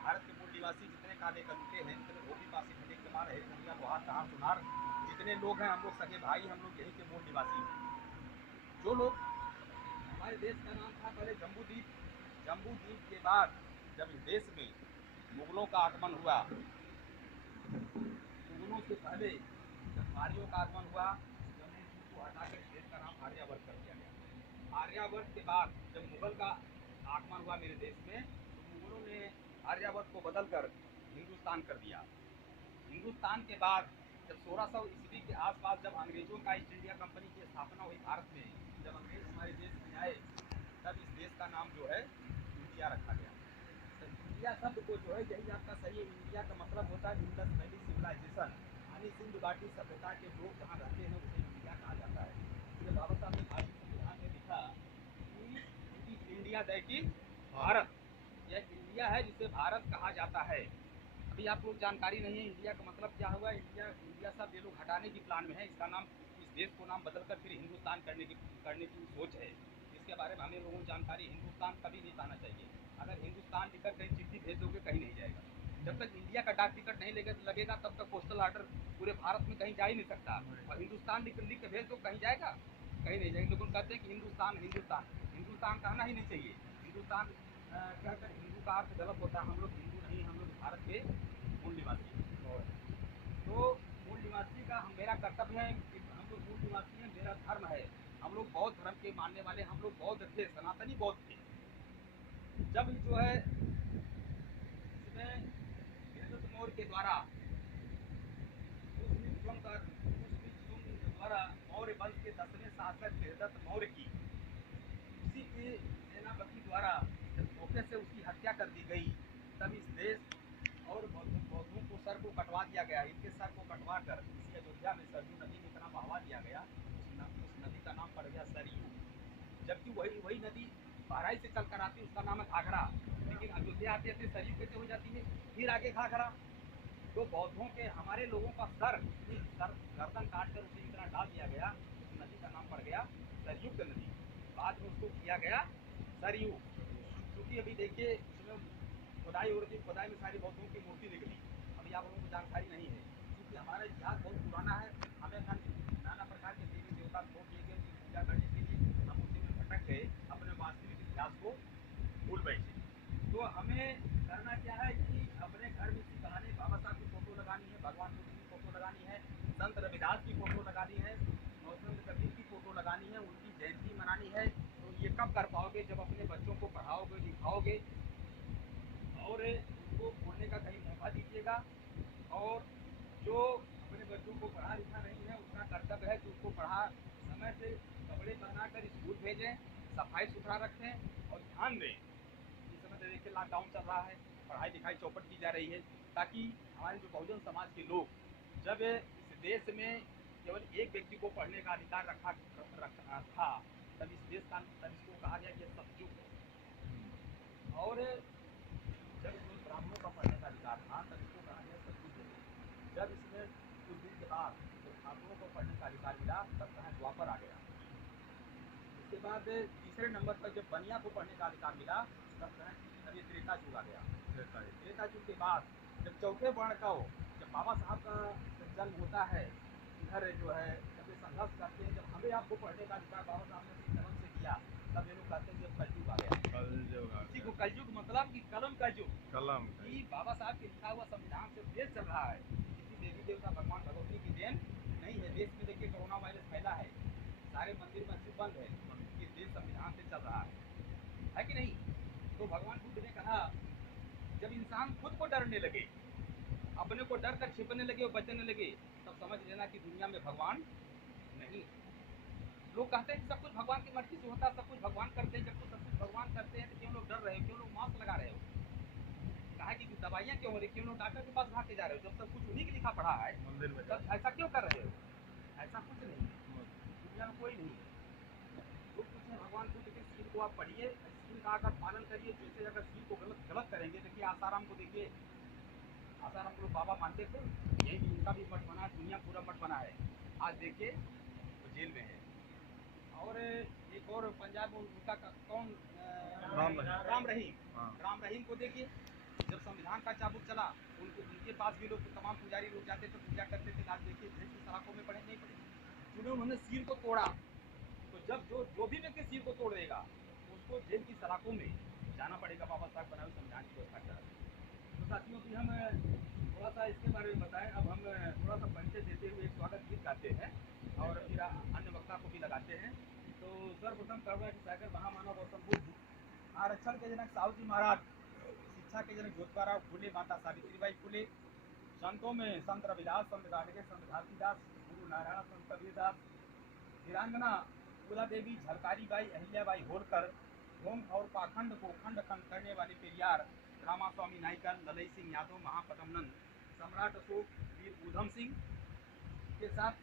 भारत के मूल निवासी जितने काले कलुटे हैं, जितने धोबी पासी खड़े कमार है, कुड़िया लोहार कहाँ सुनार, जितने लोग हैं हम लोग सगे भाई, हम लोग यहीं के मूल निवासी हैं। जो लोग, हमारे देश का नाम था पहले जम्बूद्वीप। जम्बूद्वीप के बाद जब इस देश में मुगलों का आगमन हुआ, मुगलों से पहले जब आर्यों का आगमन हुआ, जम्बूद्वीप को हटाकर इस देश का नाम आर्यावर्त कर दिया गया। आर्यावर्त के बाद जब मुगल का आगमन हुआ मेरे देश में, तो मुगलों ने आर्यावर्त को बदलकर हिंदुस्तान कर दिया। हिंदुस्तान के बाद जब 1600 ईस्वी के आसपास जब अंग्रेजों का ईस्ट इंडिया कंपनी की स्थापना हुई भारत में, जब अंग्रेज हमारे देश में आए, तब इस देश का नाम जो है इंडिया रखा गया। तो इंडिया शब्द को जो है, यही आपका सही है, इंडिया का मतलब होता है इंडस वैली सिविलाइजेशन, यानी सिंधु घाटी सभ्यता के लोग जहाँ रहते हैं उसे इंडिया कहा जाता है। इसलिए बाबा साहब ने भारतीय संविधान में लिखा कि इंडिया दैट इज भारत, यह इंडिया है जिसे भारत कहा जाता है। अभी आप लोग जानकारी नहीं है इंडिया का मतलब क्या हुआ। इंडिया इंडिया सब ये लोग हटाने की प्लान में है, इसका नाम, इस देश को नाम बदलकर फिर हिंदुस्तान करने की सोच है। इसके बारे में हमें लोगों को जानकारी, हिंदुस्तान कभी नहीं कहना चाहिए। अगर हिंदुस्तान लिखकर कहीं चिट्ठी भेज दोगे कहीं नहीं जाएगा। जब तक इंडिया का डाक टिकट नहीं लगेगा तब तक पोस्टल ऑर्डर पूरे भारत में कहीं जा ही नहीं सकता। और हिंदुस्तान लिख के भेज दो, कहीं जाएगा? कहीं नहीं जाएगा। लोग कहते हैं कि हिंदुस्तान हिंदुस्तान हिंदुस्तान कहना ही नहीं चाहिए। हिंदुस्तान कहकर हिंदू का अर्थ गलत होता है। हम लोग हिंदू नहीं, हम लोग भारत के मूल निवासी। तो मूल निवासी का मेरा कर्तव्य है कि हम लोग मूल निवासी हैं, मेरा धर्म है, हम लोग बौद्ध धर्म के मानने वाले, हम लोग बौद्ध थे, सनातनी बौद्ध थे। जब जो है इसमें हिरदत्त मौर्य के द्वारा द्वारा मौर्य वंश के 10वें शासक हिरदत्त मौर्य की, उसी के सेनापति द्वारा जब धोखे से उसकी हत्या कर दी गई, तब इस देश और बौद्धों को सर को कटवा दिया गया। इनके सर को कटवा कर इसी अयोध्या में सरयू नदी में इतना बहावा दिया गया, उस नदी का नाम पड़ गया सरयू। जबकि वही नदी बहराइच से चलकर आती है, उसका नाम है घाघरा। लेकिन अयोध्या आते आते सरयू कैसे हो जाती है, फिर आगे घाघरा। तो बौद्धों के, हमारे लोगों का सर गर्दन काट कर उसे इतना डाल दिया गया, उस नदी का नाम पड़ गया सरयुक्त नदी। बाद में उसको किया गया सरयू। क्योंकि अभी देखिए उसमें खुदाई हो रही थी, खुदाई में सारी बौद्धों की मूर्ति निकली। अभी आप लोगों को जानकारी नहीं है, क्योंकि हमारा इतिहास बहुत पुराना है। हमें नाना प्रकार के देवी देवता छोड़ दिए गए, उनकी पूजा करने के लिए हम उसी में भटक गए, अपने वास्तविक इतिहास को भूल बैठे। तो हमें करना क्या है कि अपने घर में इसी बहाने बाबा साहब की फोटो लगानी है, भगवान बुद्ध की फोटो लगानी है, संत रविदास की फोटो लगानी है, और संत कबीर की फोटो लगानी है, उनकी जयंती मनानी है। तो ये कब कर पाओगे? जब अपने बच्चों को पढ़ाओगे, लिखाओगे और उनको बोलने का कहीं मौका दीजिएगा। और जो अपने बच्चों को पढ़ा लिखा नहीं है, उसका कर्तव्य है कि उसको पढ़ा, समय से कपड़े पहनाकर स्कूल भेजें, सफाई सुथरा रखें और ध्यान दें। इस समय देखिए लॉकडाउन चल रहा है, पढ़ाई लिखाई चौपट की जा रही है, ताकि हमारे जो बहुजन समाज के लोग, जब इस देश में केवल एक व्यक्ति को पढ़ने का अधिकार रखा था, तब इस देश का, तब इसको कहा गया कि सतयुग है। और जब इसमें ब्राह्मणों का पढ़ने का अधिकार था, तब इसको कहा गया सतयुग। जब इसमें कुछ दिन के बाद जब ठाकुरों को पढ़ने का अधिकार मिला, तब कहा द्वापर आ गया। उसके बाद तीसरे नंबर पर जब बनिया को पढ़ने का अधिकार मिला, तब कहें तब ये त्रेता युग आ गया। त्रेता युग के बाद जब चौथे वर्ण का हो, जब बाबा साहब का जन्म होता है, इधर जो है जब ये संघर्ष करते हैं, जब हमें आपको पढ़ने का अधिकार बाबा साहब ने अपनी कलम से दिया, तब ये लोग कहते हैं जब कलयुग आ गया। इसी को कलयुग मतलब कि कलम का युग, कलम कि बाबा साहब के लिखा हुआ संविधान से देश चल रहा है, किसी देवी देवता भगवान भगवती की देन नहीं है। देश में देखिए कोरोना वायरस फैला है, सारे मंदिर मस्जिद बंद है, ये देश संविधान से चल रहा है कि नहीं? तो भगवान बुद्ध ने कहा, जब इंसान खुद को डरने लगे, अपने को डर कर छिपने लगे और बचने लगे, तब समझ लेना कि दुनिया में भगवान नहीं। लोग कहते हैं कि सब कुछ भगवान की मर्जी से होता है, सब कुछ भगवान करते हैं। जब तो सब कुछ भगवान करते हैं तो क्यों लोग डर रहे हो, क्यों लोग मास्क लगा रहे हो? कहा कि दवाइयाँ क्यों हो रही, क्यों लोग डॉक्टर के पास भागते जा रहे हो? जब सब कुछ उन्हीं की लिखा पढ़ा है, मंदिर में तब ऐसा क्यों कर रहे हो? ऐसा कुछ नहीं है, दुनिया में कोई नहीं है। जो कुछ है भगवान बुद्ध के सील को आप पढ़िए, सील का अगर पालन करिए। जैसे अगर सील को गलत करेंगे, देखिए आसाराम को देखिए, आसाराम को लोग बाबा मानते थे, यही भी इनका भी मठ बना, दुनिया पूरा मठ बना है। आज देखिए वो जेल में है। और एक और पंजाब में उनका कौन, राम रहीम। राम रहीम को देखिए, जब संविधान का चाबुक चला उनके पास भी लोग तमाम पुजारी लोग जाते थे, पूजा करते थे। आज देखिए जेल की सलाखों में पड़े नहीं पड़े, चुने उन्होंने सिर को तोड़ा। तो जब जो भी व्यक्ति सिर को तोड़ देगा उसको जेल की सलाखों में जाना पड़ेगा बाबा साहब बनाए संविधान की व्यवस्था के तहत। तो साथियों की हम थोड़ा सा इसके बारे में बताएं। अब हम थोड़ा सा परिचय देते हुए एक स्वागत गीत गाते हैं और फिर अन्य वक्ता को भी लगाते हैं। तो सर्वप्रथम करुणा की सागर महामानव गौतम बुद्ध, आरक्षण के जनक साहू जी महाराज, शिक्षा के जनक ज्योतिबा फुले, माता सावित्रीबाई फुले, संतों में संत रविदास, संत गाडगे, संत घासीदास, गुरु नारायण, संत कबीरदास, वीरांगना फूला देवी, झलकारी बाई, अहिल्याबाई होलकर, ढोंग और पाखंड को खंड खंड करने वाले पेरियार रामास्वामी नायकर, ललई सिंह यादव, महापदम नंद, सम्राट अशोक, वीर ऊधम सिंह के साथ